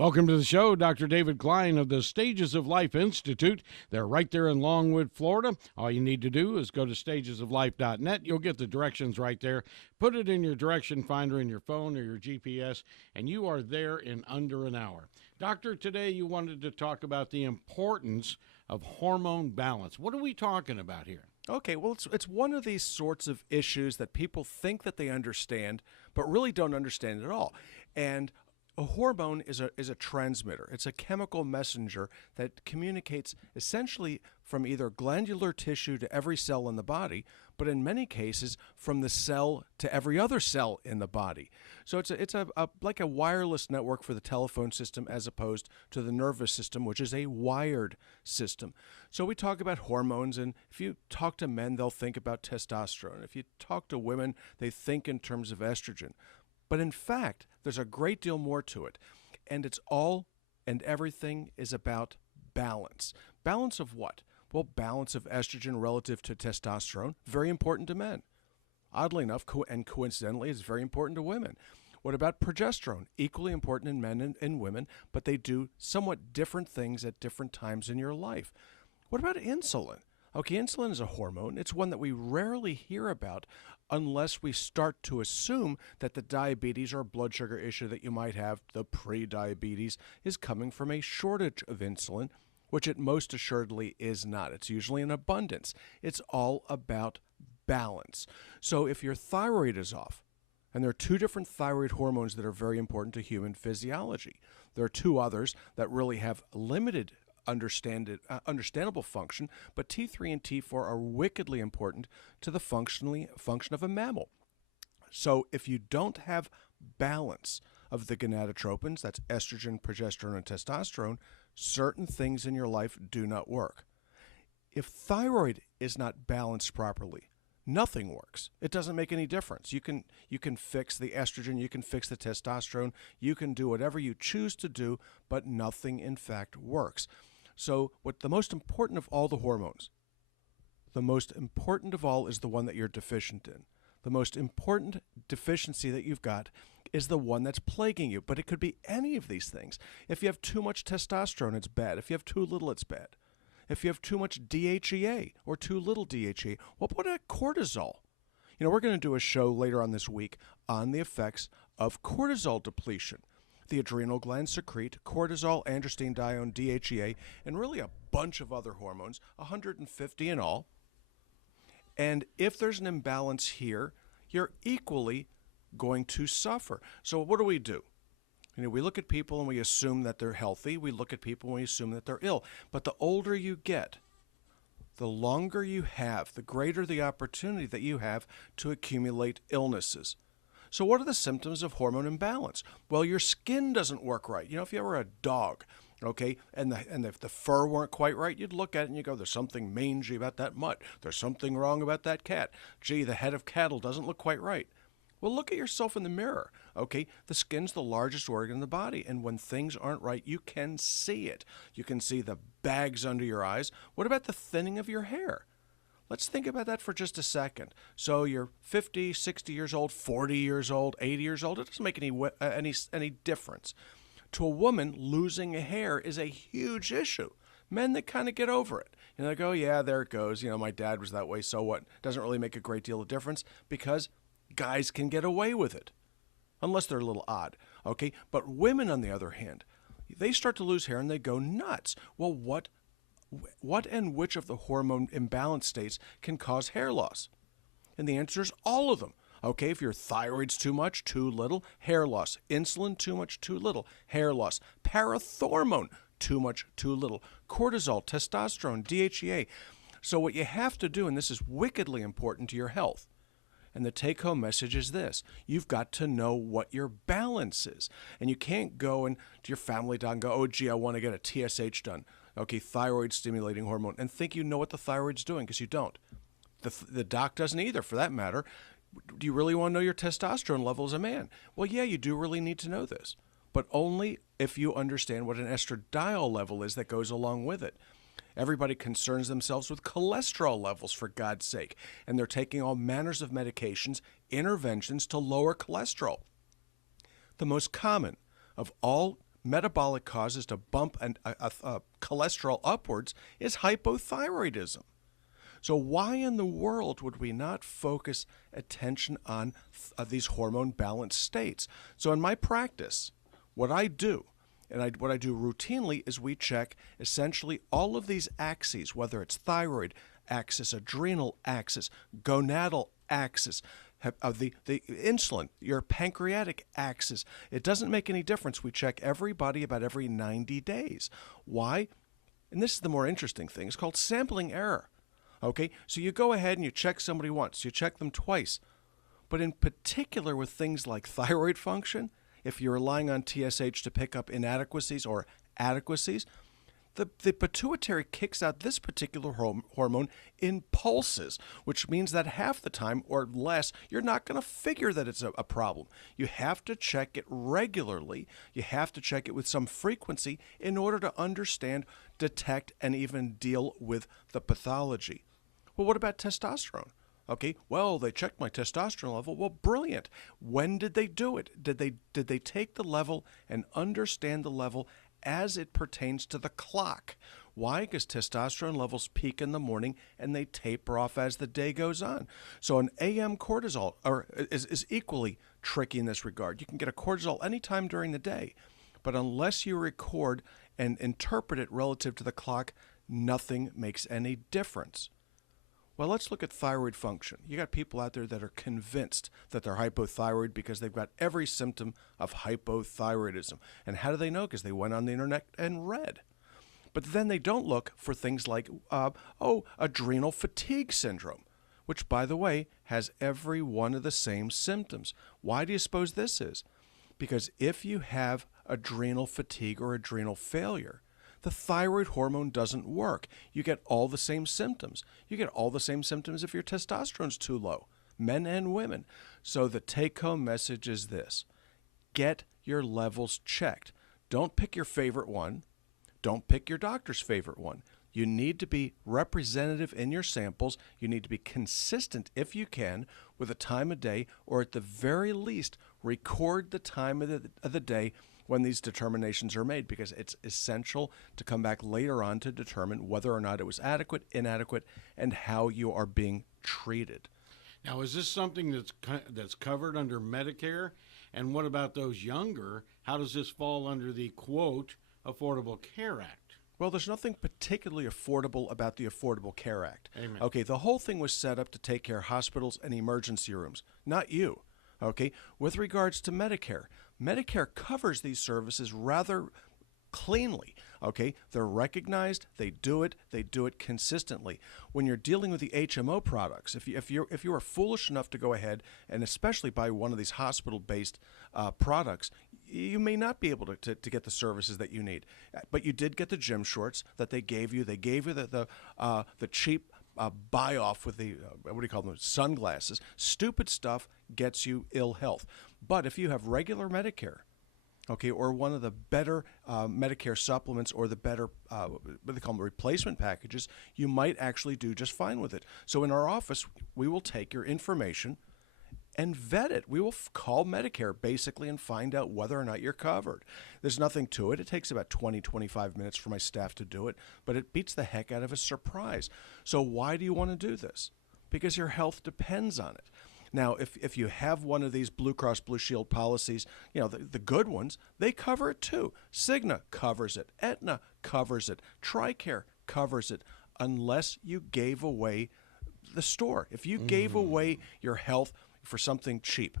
Welcome to the show, Dr. David Klein of the Stages of Life Institute. They're right there in Longwood, Florida. All you need to do is go to stagesoflife.net. You'll get the directions right there. Put it in your direction finder in your phone or your GPS, and you are there in under an hour. Doctor, today you wanted to talk about the importance of hormone balance. What are we talking about here? Okay, well, it's one of these sorts of issues that people think that they understand, but really don't understand at all. And a hormone is a transmitter. It's a chemical messenger that communicates essentially from either glandular tissue to every cell in the body, but in many cases from the cell to every other cell in the body. So it's like a wireless network for the telephone system as opposed to the nervous system, which is a wired system. So we talk about hormones, and if you talk to men, they'll think about testosterone. If you talk to women, they think in terms of estrogen. But in fact, there's a great deal more to it. And it's all and everything is about balance. Balance of what? Well, balance of estrogen relative to testosterone, very important to men. Oddly enough, and coincidentally, it's very important to women. What about progesterone? Equally important in men and women, but they do somewhat different things at different times in your life. What about insulin? Okay, insulin is a hormone. It's one that we rarely hear about unless we start to assume that the diabetes or blood sugar issue that you might have, the pre-diabetes, is coming from a shortage of insulin, which it most assuredly is not. It's usually in abundance. It's all about balance. So if your thyroid is off, and there are two different thyroid hormones that are very important to human physiology. There are two others that really have limited understandable function, but T3 and T4 are wickedly important to the function of a mammal. So if you don't have balance of the gonadotropins, that's estrogen, progesterone, and testosterone, certain things in your life do not work. If thyroid is not balanced properly, nothing works. It doesn't make any difference. You can fix the estrogen, you can fix the testosterone, you can do whatever you choose to do, but nothing in fact works. So what the most important of all the hormones, the most important of all is the one that you're deficient in. The most important deficiency that you've got is the one that's plaguing you, but it could be any of these things. If you have too much testosterone, it's bad. If you have too little, it's bad. If you have too much DHEA or too little DHEA, what about cortisol? You know, we're going to do a show later on this week on the effects of cortisol depletion. The adrenal glands secrete cortisol, androstenedione, DHEA, and really a bunch of other hormones, 150 in all. And if there's an imbalance here, you're equally going to suffer. So what do? You know, we look at people and we assume that they're healthy. We look at people and we assume that they're ill. But the older you get, the longer you have, the greater the opportunity that you have to accumulate illnesses. So what are the symptoms of hormone imbalance? Well, your skin doesn't work right. You know, if you were a dog, okay, and if the fur weren't quite right, you'd look at it and you go, there's something mangy about that mutt. There's something wrong about that cat. Gee, the head of cattle doesn't look quite right. Well, look at yourself in the mirror, okay? The skin's the largest organ in the body, and when things aren't right, you can see it. You can see the bags under your eyes. What about the thinning of your hair? Let's think about that for just a second. So you're 50, 60 years old, 40 years old, 80 years old. It doesn't make any difference. To a woman, losing hair is a huge issue. Men, they kind of get over it. You know, they go, yeah, there it goes. You know, my dad was that way, so what? Doesn't really make a great deal of difference because guys can get away with it, unless they're a little odd, okay? But women, on the other hand, they start to lose hair and they go nuts. Well, what and which of the hormone imbalance states can cause hair loss? And the answer is all of them. Okay, if your thyroid's too much, too little, hair loss. Insulin, too much, too little, hair loss. Parathormone, too much, too little. Cortisol, testosterone, DHEA. So what you have to do, and this is wickedly important to your health, and the take-home message is this: you've got to know what your balance is. And you can't go and to your family doc and go, oh, gee, I want to get a TSH done. Okay, thyroid-stimulating hormone, and think you know what the thyroid's doing, because you don't. The doc doesn't either, for that matter. Do you really want to know your testosterone level as a man? Well, yeah, you do really need to know this, but only if you understand what an estradiol level is that goes along with it. Everybody concerns themselves with cholesterol levels, for God's sake, and they're taking all manners of medications, interventions to lower cholesterol. The most common of all metabolic causes to bump cholesterol upwards is hypothyroidism. So why in the world would we not focus attention on these hormone balance states? So in my practice, what I do, and what I do routinely, is we check essentially all of these axes, whether it's thyroid axis, adrenal axis, gonadal axis, the insulin, your pancreatic axis. It doesn't make any difference. We check everybody about every 90 days. Why? And this is the more interesting thing. It's called sampling error. Okay, so you go ahead and you check somebody once, you check them twice. But in particular with things like thyroid function, if you're relying on TSH to pick up inadequacies or adequacies, the pituitary kicks out this particular hormone in pulses, which means that half the time or less, you're not going to figure that it's a problem. You have to check it regularly. You have to check it with some frequency in order to understand, detect, and even deal with the pathology. Well, what about testosterone? Okay, well, they checked my testosterone level. Well, brilliant. When did they do it? Did they take the level and understand the level as it pertains to the clock? Why? Because testosterone levels peak in the morning and they taper off as the day goes on. So an AM cortisol is equally tricky in this regard. You can get a cortisol anytime during the day, but unless you record and interpret it relative to the clock, nothing makes any difference. Well, let's look at thyroid function. You got people out there that are convinced that they're hypothyroid because they've got every symptom of hypothyroidism. And how do they know? Because they went on the internet and read. But then they don't look for things like, adrenal fatigue syndrome, which, by the way, has every one of the same symptoms. Why do you suppose this is? Because if you have adrenal fatigue or adrenal failure, the thyroid hormone doesn't work. You get all the same symptoms. You get all the same symptoms if your testosterone's too low, men and women. So the take-home message is this: get your levels checked. Don't pick your favorite one. Don't pick your doctor's favorite one. You need to be representative in your samples. You need to be consistent, if you can, with a time of day, or at the very least, record the time of the day when these determinations are made, because it's essential to come back later on to determine whether or not it was adequate, inadequate, and how you are being treated. Now, is this something that's covered under Medicare? And what about those younger? How does this fall under the, quote, Affordable Care Act? Well, there's nothing particularly affordable about the Affordable Care Act. Amen. Okay, the whole thing was set up to take care of hospitals and emergency rooms, not you. Okay, with regards to Medicare, Medicare covers these services rather cleanly. Okay, they're recognized, they do it consistently. When you're dealing with the HMO products, if you are foolish enough to go ahead and especially buy one of these hospital-based products, you may not be able to get the services that you need. But you did get the gym shorts that they gave you. They gave you the cheap buy off with the what do you call them, sunglasses. Stupid stuff gets you ill health. But if you have regular Medicare, okay, or one of the better Medicare supplements, or the better what they call them, replacement packages, you might actually do just fine with it. So in our office, we will take your information and vet it. We will call Medicare basically and find out whether or not you're covered. There's nothing to it. It takes about 20, 25 minutes for my staff to do it, but it beats the heck out of a surprise. So why do you want to do this? Because your health depends on it. Now, if you have one of these Blue Cross Blue Shield policies, you know, the good ones, they cover it too. Cigna covers it. Aetna covers it. TRICARE covers it, unless you gave away the store. If you gave away your health for something cheap,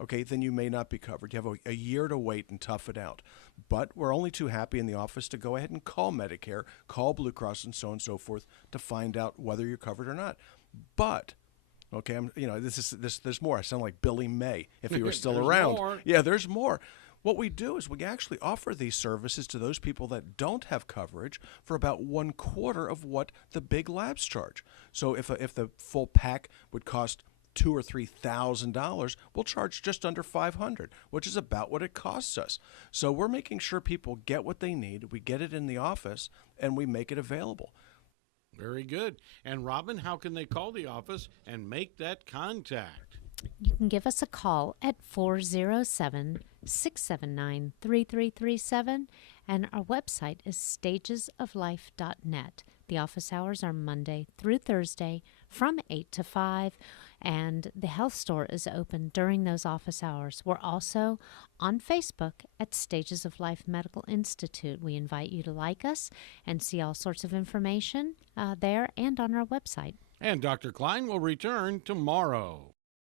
okay, then you may not be covered. You have a year to wait and tough it out. But we're only too happy in the office to go ahead and call Medicare, call Blue Cross, and so on and so forth to find out whether you're covered or not. But okay, there's more. I sound like Billy May if he were still around. More. Yeah, there's more. What we do is we actually offer these services to those people that don't have coverage for about 1/4 of what the big labs charge. So if the full pack would cost $2,000 or $3,000, we'll charge just under $500, which is about what it costs us. So we're making sure people get what they need. We get it in the office, and we make it available. Very good. And Robin, how can they call the office and make that contact? You can give us a call at 407-679-3337, and our website is stagesoflife.net. The office hours are Monday through Thursday from 8 to 5, and the health store is open during those office hours. We're also on Facebook at Stages of Life Medical Institute. We invite you to like us and see all sorts of information there and on our website. And Dr. Klein will return tomorrow.